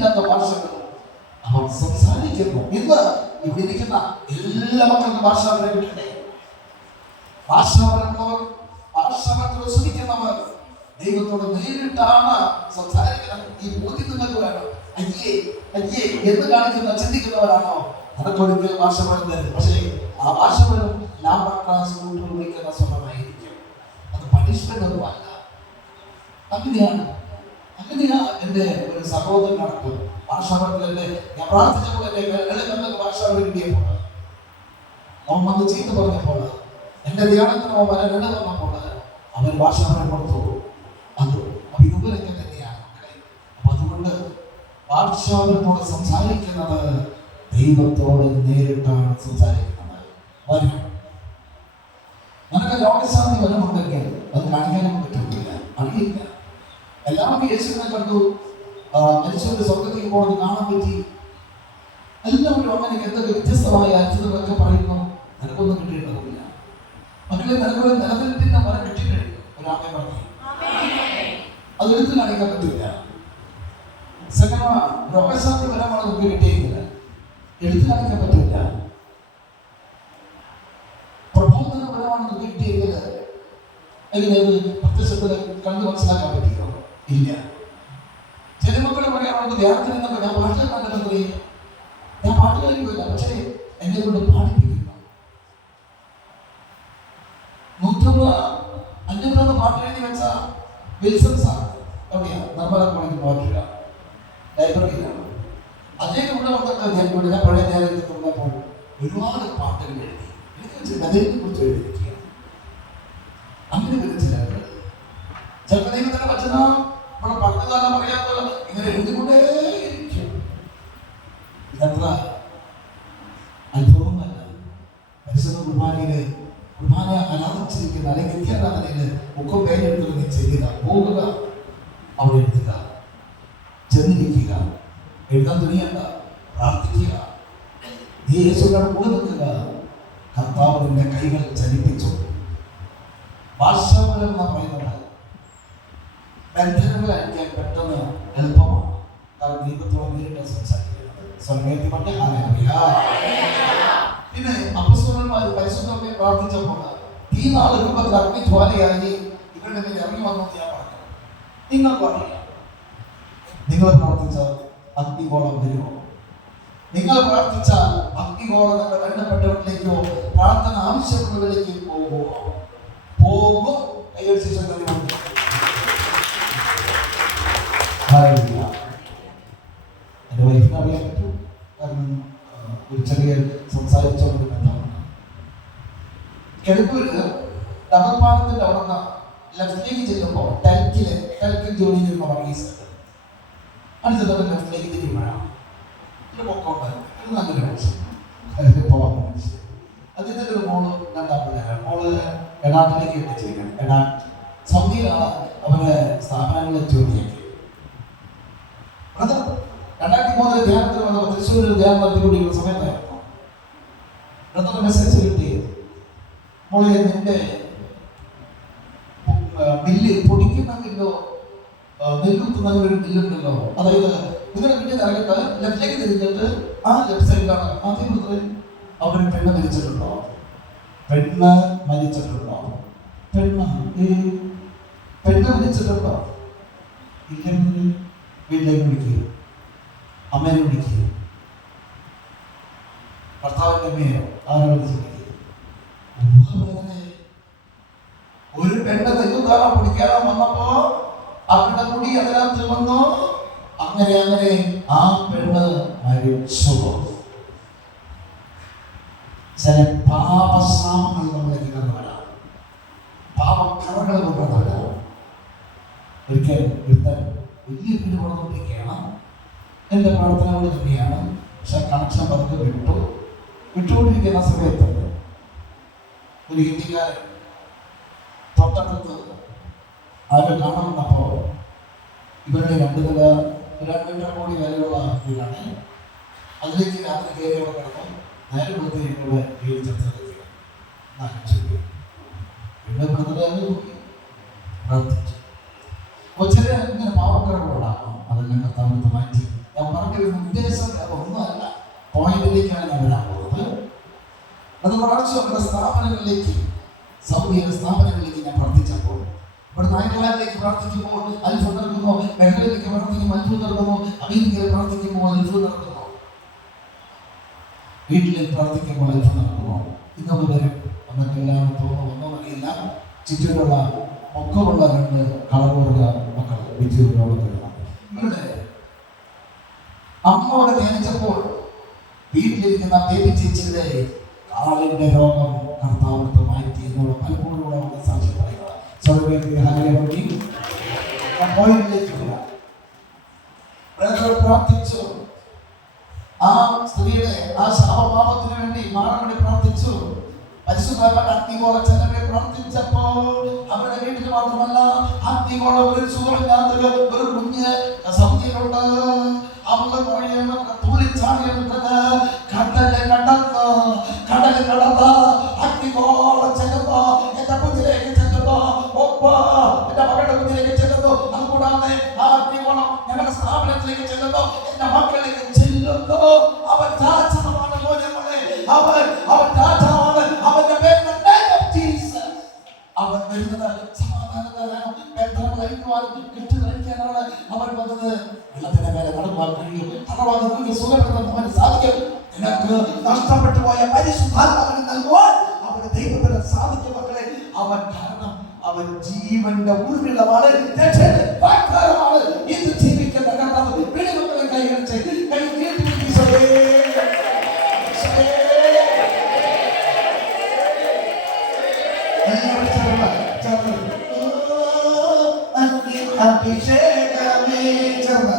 അറിവില്ലാത്ത ഭാഷകൾ അവൻ സംസാരിക്കുന്നു. ഇന്ന് ഇവിടെ ഇരിക്കുന്ന എല്ലാ മക്കൾക്കും ഭാഷാപരം കിട്ടട്ടെ. ഭാഷാപരമുള്ളവർ, ഭാഷാപരത്തിൽ ശ്രമിക്കുന്നവർ ദൈവത്തോട് നേരിട്ടാണ് സംസാരിക്കുന്നത്. ഈ ബോധ്യം നിങ്ങൾക്ക് വേണം. അയ്യേ അയ്യേ എന്ന് കാണിക്കുന്ന ചിന്തിക്കുന്നവരാണോ അതൊക്കെ ഭാഷപരം തരും. പക്ഷേ ആ ഭാഷപരം വിളിക്കുന്ന സ്വന്തമായിരിക്കും. അത് പണിഷ്മെന്റ് ഒന്നുമല്ല. അങ്ങനെയാണ് എൻ്റെ ഒരു സഹോദരൻ നടക്കും. ഭാഷാപരത്തിലെ ഞാൻ പ്രാർത്ഥിച്ചപ്പോൾ എന്റെ ഭാഷാപരം കിട്ടിയപ്പോൾ അവൻ വന്ന് ചീത്ത പറഞ്ഞപ്പോൾ, എന്റെ ധ്യാനത്തിന് അവൻ വരാൻ വന്നപ്പോൾ അവൻ ഭാഷാപരം കൊടുത്തു. അത് ഇതുപോലൊക്കെ തന്നെയാണ്. അപ്പൊ അതുകൊണ്ട് ഭാഷാപരത്തോട് സംസാരിക്കുന്നത് ദൈവത്തോട് നേരിട്ടാണ് സംസാരിക്കുന്നത്. വരും നിനക്ക് രോഗശാന്തി വരമുണ്ടെങ്കിൽ അത് കാണിക്കാനും പറ്റില്ല, അറിയില്ല. എല്ലാവർക്കും യേശുവിനെ കണ്ടു, മനുഷ്യരുടെ സ്വർഗത്തേക്ക് പോകുന്നത് കാണാൻ പറ്റി. എല്ലാവരും അങ്ങനെ എന്തൊക്കെ വ്യത്യസ്തമായ അത്ഭുതങ്ങളൊക്കെ പറയുന്നു. നിനക്കൊന്നും കിട്ടിയിട്ടില്ല. മക്കളെ, നിനക്കൊരു നിലനിൽപ്പിന്റെ വരം കിട്ടിക്കഴിഞ്ഞു. ഒരാമെ പറഞ്ഞു അത് എടുത്തു കാണിക്കാൻ പറ്റില്ല. രോഗശാന്തി വരമാണ് നമുക്ക് കിട്ടിയെങ്കിൽ എടുത്തു കാണിക്കാൻ പറ്റില്ല. പ്രബോധന വരമാണ് നമുക്ക് കിട്ടിയെങ്കിൽ എങ്ങനെയത് പ്രത്യക്ഷത്തിൽ കണ്ടു മനസ്സിലാക്കാൻ പറ്റിയോ? ഇല്ല. ചില മക്കൾ പറയാം, നമുക്ക് ധ്യാനത്തിൽ നിന്നൊക്കെ ഞാൻ പാട്ട് കണ്ടെത്തുന്നത്, ഞാൻ പാട്ട് കളിക്കില്ല, പക്ഷേ എന്നെ കൊണ്ട് പാടിപ്പിക്കുന്നു. 150 പാട്ട് എഴുതി വെച്ച വിൽസൺ സാർ എവിടെയാ? നിർമ്മല കോളേജിൽ പാട്ടില്ല, ലൈബ്രറിയിലാണ്. അദ്ദേഹം ഇവിടെ വന്നിട്ട് ഞാൻ പഴയ ധ്യാനത്തിൽ തുറന്നപ്പോൾ ഒരുപാട് പാട്ടുകൾ എഴുതി. അതിനെ കുറിച്ച് എഴുതിയിരിക്കുക. അങ്ങനെ വിളിച്ചില്ല. ചിലപ്പോൾ ദൈവത്തിന്റെ വചനം ഇവിടെ പണ്ടുകാലം അറിയാത്തത് ഇങ്ങനെ എഴുതിക്കൊണ്ടേയിരിക്കും. ഇതത്ര അത്ഭുതമല്ല. പരിശുദ്ധ കുർബാന ആരാധിച്ചിരിക്കുന്ന അല്ലെങ്കിൽ നിത്യാരാധനയില് ഒക്കെ പേരെടുത്ത് നീ ചെയ്യുക, പോകുക, അവിടെ എഴുതുക, ചെന്നിരിക്കുക, എഴുതാൻ തുനിയണ്ട, പ്രാർത്ഥിക്കുക. നീ യേശുവിനോട് കൂടെ നിൽക്കുക. കർത്താവ് നിന്റെ കൈകൾ ചലിപ്പിച്ചു. ഭാഷാപരം എന്ന് പറയുന്നത് ബന്ധനങ്ങൾ അയക്കാൻ പെട്ടെന്ന് എളുപ്പമാണ്. കാരണം ദൈവത്തോട് നേരിട്ട് സംസാരിക്കുന്നത്. സ്വർഗ്ഗത്തിൽ പണ്ട് പിന്നെ അപ്പസ്തലന്മാർ പരിശുദ്ധമായി പ്രാർത്ഥിച്ചപ്പോൾ ഈ നാല് രൂപത്തിൽ അഗ്നിജ്വാലയായി ഇവരുടെ മേലെ ഇറങ്ങി വന്നു ഞാൻ പറഞ്ഞു. നിങ്ങൾക്ക് അറിയാം, നിങ്ങൾ പ്രാർത്ഥിച്ചാൽ അഗ്നിഗോളം വരുമോ? നിങ്ങൾ പ്രാർത്ഥിച്ചാൽ അഗ്നിഗോളം നിങ്ങൾ വേണ്ടപ്പെട്ടവരിലേക്കോ പ്രാർത്ഥന ആവശ്യമുള്ളവരിലേക്ക് പോകുമോ? പോകും. എൻ്റെ വൈഫിനെ അറിയാൻ പറ്റും. കാരണം ഒരു ചെറിയ സംസാരിച്ചോണ്ട് ബന്ധമാണ്. കിഴക്കൂര് തമിഴ്പാലത്തിന്റെ അവിടെ ലെഫ്റ്റിലേക്ക് ചെല്ലുമ്പോൾ ടൽക്കിൽ ജോലി ചെയ്യുന്ന വർഗീസ് അടുത്തത് ലെഫ്റ്റിലേക്ക് തിരിയുമ്പോഴാണ് ഒരു പൊക്കമുണ്ട്. ഒരു നല്ലൊരു മനുഷ്യൻ. അതിൻ്റെ ഒരു മോള് രണ്ടാമത് മോള് എടാട്ടിലേക്ക് എത്തിച്ചിരിക്കുന്നത്. എടാട്ട് സൗദിയിലാണ് അവരുടെ സ്ഥാപനങ്ങളെ ജോലിയാക്കി. അത് 2003 ധ്യാനത്തിൽ വന്ന തൃശ്ശൂരിൽ ധ്യാനം നടത്തിക്കൊണ്ടിരിക്കുന്ന സമയത്തായിരുന്നു ബ്രദറിന്റെ മെസ്സേജ് കിട്ടിയത്. മോളെ, നിന്റെ മില്ല് പൊടിക്കുന്ന മില്ലോ നെല്ലുത്തുന്ന ഒരു മില്ലുണ്ടല്ലോ, അതായത് നിങ്ങളുടെ വീട്ടിൽ ഇറങ്ങിയിട്ട് ലെഫ്റ്റിലേക്ക് തിരിഞ്ഞിട്ട് ആ ലെഫ്റ്റ് സൈഡിലാണ് ആദ്യം ബ്രദർ അവർ പെണ്ണ് മരിച്ചിട്ടുണ്ടോ? പെണ്ണ് മരിച്ചിട്ടുണ്ടോ? ഇല്ലെങ്കിൽ വീട്ടിലേക്ക് വിളിക്കുക, അമ്മേനെ വിളിക്കുക, ഭർത്താവിൻ്റെ അമ്മയോ ആരോട് വിളിക്കുക. ഒരു പെണ്ണ് തെയ്യുതാണോ പിടിക്കാനോ വന്നപ്പോ അവരുടെ മുടി അതിനകത്ത് വന്നു. അങ്ങനെ ആ പെണ്ണ് മരിച്ചു. ചില പാപശ്രാമങ്ങൾ നമ്മളെ കിടന്നവരാണ്, പാപക്കറകൾ കൊണ്ടുവന്നവരാണ്. ഒരിക്കൽ വലിയ വീട് കൊണ്ടുകൊണ്ടിരിക്കുകയാണ്. എൻ്റെ പ്രാർത്ഥനയോട് തന്നെയാണ്. പക്ഷെ കണക്ഷൻ പതുക്കെ വിട്ടുകൊണ്ടിരിക്കുന്ന സമയത്ത് ഒരു ഹിന്ദിക്കാരൻ തൊട്ടടുത്ത് അവരെ കാണാൻ വന്നപ്പോൾ ഇവരുടെ 2 നില 2.5 കോടി വിലയുള്ള വീടാണ്. അതിലേക്ക് രാത്രി കയറിയോടെ കിടന്നു. നേരെ കൊടുത്ത് ഇവിടെ വീട് ചെറുതെത്തിയ പ്രാർത്ഥിച്ചു. ചില ഇങ്ങനെ പാവക്കറകളോടാണ് അതെല്ലാം കർത്താവിനടുത്ത് മാറ്റി. ഞാൻ വരുന്ന ഉദ്ദേശം ഒന്നുമല്ല. പോയിന്റിലേക്കാണ് ഞാൻ വരാൻ പോകുന്നത്. അത് വളർച്ചയുടെ സ്ഥാപനങ്ങളിലേക്ക്, സൗദിയ സ്ഥാപനങ്ങളിലേക്ക് ഞാൻ പ്രാർത്ഥിച്ചപ്പോൾ, ഇവിടെ നായകലാരിലേക്ക് പ്രാർത്ഥിക്കുമ്പോൾ അത്ഭുതം നടക്കുന്നു, ബഹ്റൈനിലേക്ക് പ്രാർത്ഥിക്കുമ്പോൾ അത്ഭുതം നടക്കുന്നു, അമേരിക്കയിൽ പ്രാർത്ഥിക്കുമ്പോൾ അത്ഭുതം നടക്കുന്നു, വീട്ടിലേക്ക് പ്രാർത്ഥിക്കുമ്പോൾ അത്ഭുതം നടക്കുന്നു. ഇന്നൊന്ന് വരും, നമുക്കെല്ലാം തോന്നുന്നു അറിയില്ല. ചുറ്റിലുള്ള പൊക്കമുള്ള 2 കളറുള്ള മക്കൾ ഇവിടെ അമ്മയോടെ ധ്യാനിച്ചപ്പോൾ വീട്ടിലിരിക്കുന്ന ബേബി ചേച്ചിയുടെ കാലിന്റെ രോഗം കർത്താവ് മാറ്റി എന്നുള്ള പലപ്പോഴും അവിടെ സാക്ഷ്യം പറയുക. പ്രാർത്ഥിച്ചു. ആ സ്ത്രീയുടെ ആ ശാപപാപത്തിന് വേണ്ടി മാറാൻ വേണ്ടി പ്രാർത്ഥിച്ചു. അഗ്നികോളം ചെലവരെ പ്രാർത്ഥിച്ചപ്പോൾ അവരുടെ വീട്ടിൽ മാത്രമല്ല, അഗ്നികോളം ഒരു സുഖമില്ലാത്തൊരു ഒരു കുഞ്ഞ് സൗദിയിലുണ്ട്. അവള് പറയുന്ന തുള്ളിച്ചാടിയത് കടല് കടന്ന് അഗ്നികോളം ചെല്ലുമ്പോ എന്റെ കുഞ്ഞിലേക്ക് ചെല്ലുമ്പോ ഒപ്പ എന്റെ മകളുടെ കുഞ്ഞിലേക്ക് ചെല്ലുന്നു. അതുകൂടാതെ ആ അഗ്നികോളം ഞങ്ങളുടെ സ്ഥാപനത്തിലേക്ക് ചെല്ലുന്നു, എന്റെ മക്കളിലേക്ക് ചെല്ലുന്നു. അവൻ രാജാവാണ് മോനെ, അവൻ രാജാവാണ്. അവന്റെ പേര് അവൻ വരുന്നത് സമാധാനക്കാരാണ്, കെട്ട് കഴിക്കാനാണ് അവൻ വന്നത്. വെള്ളത്തിന്റെ മേലെ നടപ്പാൻ കഴിയും, തടവാദങ്ങൾക്ക് സുഖപ്പെടുത്താൻ അവന് സാധിക്കും. നിനക്ക് നഷ്ടപ്പെട്ടു പോയ പരിശുദ്ധാത്മാവിനെ നൽകുവാൻ അവന് ദൈവത്തിന് സാധിക്കും മക്കളെ. അവൻ കാരണം അവൻ ജീവന്റെ ഉൾവിളമാണ്, രക്ഷയുടെ വാഗ്ദാനമാണ്. ഇന്ന് ജീവിക്കുന്ന കർത്താവ് വെളിമക്കളെ കൈകളിച്ച് കൈ നീട്ടി അഭിഷേകമേ ചർമ്മ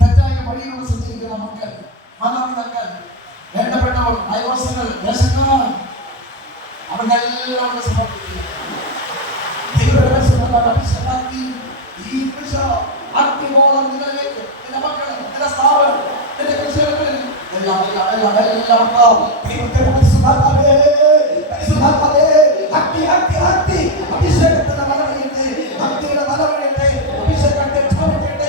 തെറ്റായ വഴിയിലൂടെ സഞ്ചരിക്കുന്ന മക്കൾ, മാതാപിതാക്കൾ, വേണ്ടപ്പെട്ടവർ, അയൽവാസികൾ, ദേശക്കാർ, അവരെല്ലാം സമർപ്പിക്കുക. ഈ അഗ്നികോളം നിങ്ങളിലേക്ക്, നിന്റെ മക്കൾ, നിന്റെ സ്ഥാപനം, നിന്റെ കൃഷികളിൽ എല്ലാം അഭിഷേകത്തിന്റെ മലവഴിയട്ടെ, ഭക്തിയുടെ മലവഴിയട്ടെ, അഭിഷേകത്തെ ക്ഷമിക്കട്ടെ.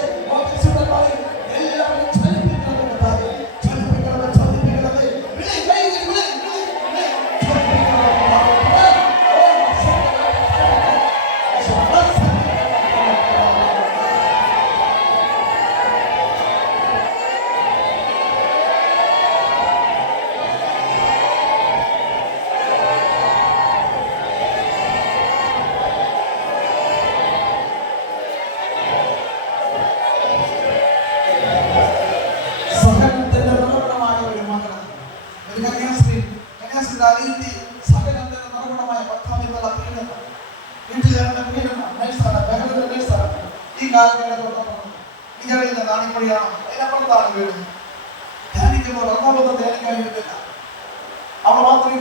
എല്ലാവരും അവൾ മാത്രം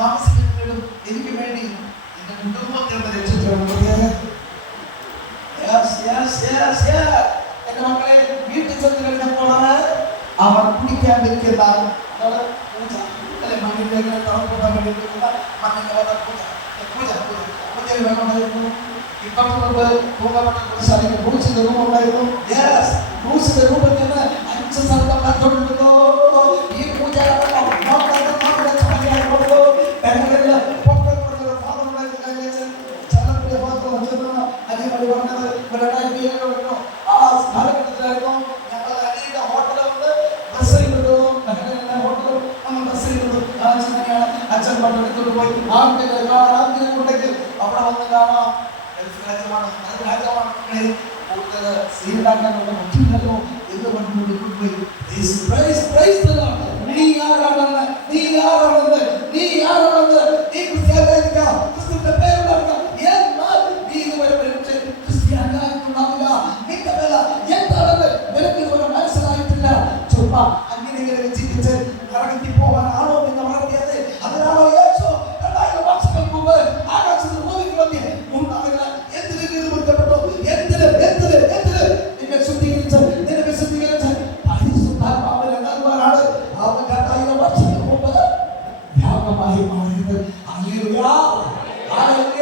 താമസിക്കുന്നതിനും എനിക്ക് വേണ്ടി എന്റെ കുടുംബത്തെ രക്ഷിച്ചു. എന്റെ മക്കളെ വീട്ടിൽ ചെന്ന് കഴിഞ്ഞപ്പോഴാണ് അവർ കുടിക്കാൻ വെക്കുന്ന പൂജ അല്ലെ, മണ്ണിലേക്ക് തളർത്താൻ വേണ്ടി മണ്ണിന്റെ പൂജ പൂജയിൽ വേണമായിരുന്നു. ഇപ്പുറത്തുകൊണ്ട് പൂങ്കമണ്ണ കുറിച്ചാണെങ്കിൽ ക്രൂശിന്റെ രൂപം ഉണ്ടായിരുന്നു. ക്രൂശിന്റെ രൂപത്തിൽ നിന്ന് 5 സ്ഥലം കണ്ടുകൊണ്ടിരുന്നു. ഈ പൂജ അച്ഛൻ പണ്ടെടുത്തോട്ട് പോയി ആർക്കെങ്കിലും ഉണ്ടെങ്കിൽ അവിടെ വന്ന് കാണാം. രാജ്യമാണ് കൂടുതൽ സീനാക്കാനുള്ള പറ്റില്ലല്ലോ എന്ന് പറഞ്ഞുകൊണ്ട് നീ ആരാണെന്ന് ക്രിസ്തുവിന്റെ പേരുണ്ടാക്കുക. എന്നാൽ നീ ഇതുവരെ ക്രിസ്ത്യാനായിട്ടുണ്ടാവില്ല. നിന്റെ വില എന്താണെന്ന് നിനക്ക് ഇതുവരെ മനസ്സിലായിട്ടില്ല. ചുമ്മാ അങ്ങനെ ചിന്തിച്ച് ഇറങ്ങി പോകാനാണോ എന്ന് പറഞ്ഞത്? അതിനാണോ യേശു 2000 വർഷങ്ങൾക്ക് മുമ്പ് ആകാശത്ത് ഭൂമിക്ക് വന്നി ഹല്ലേലൂയ.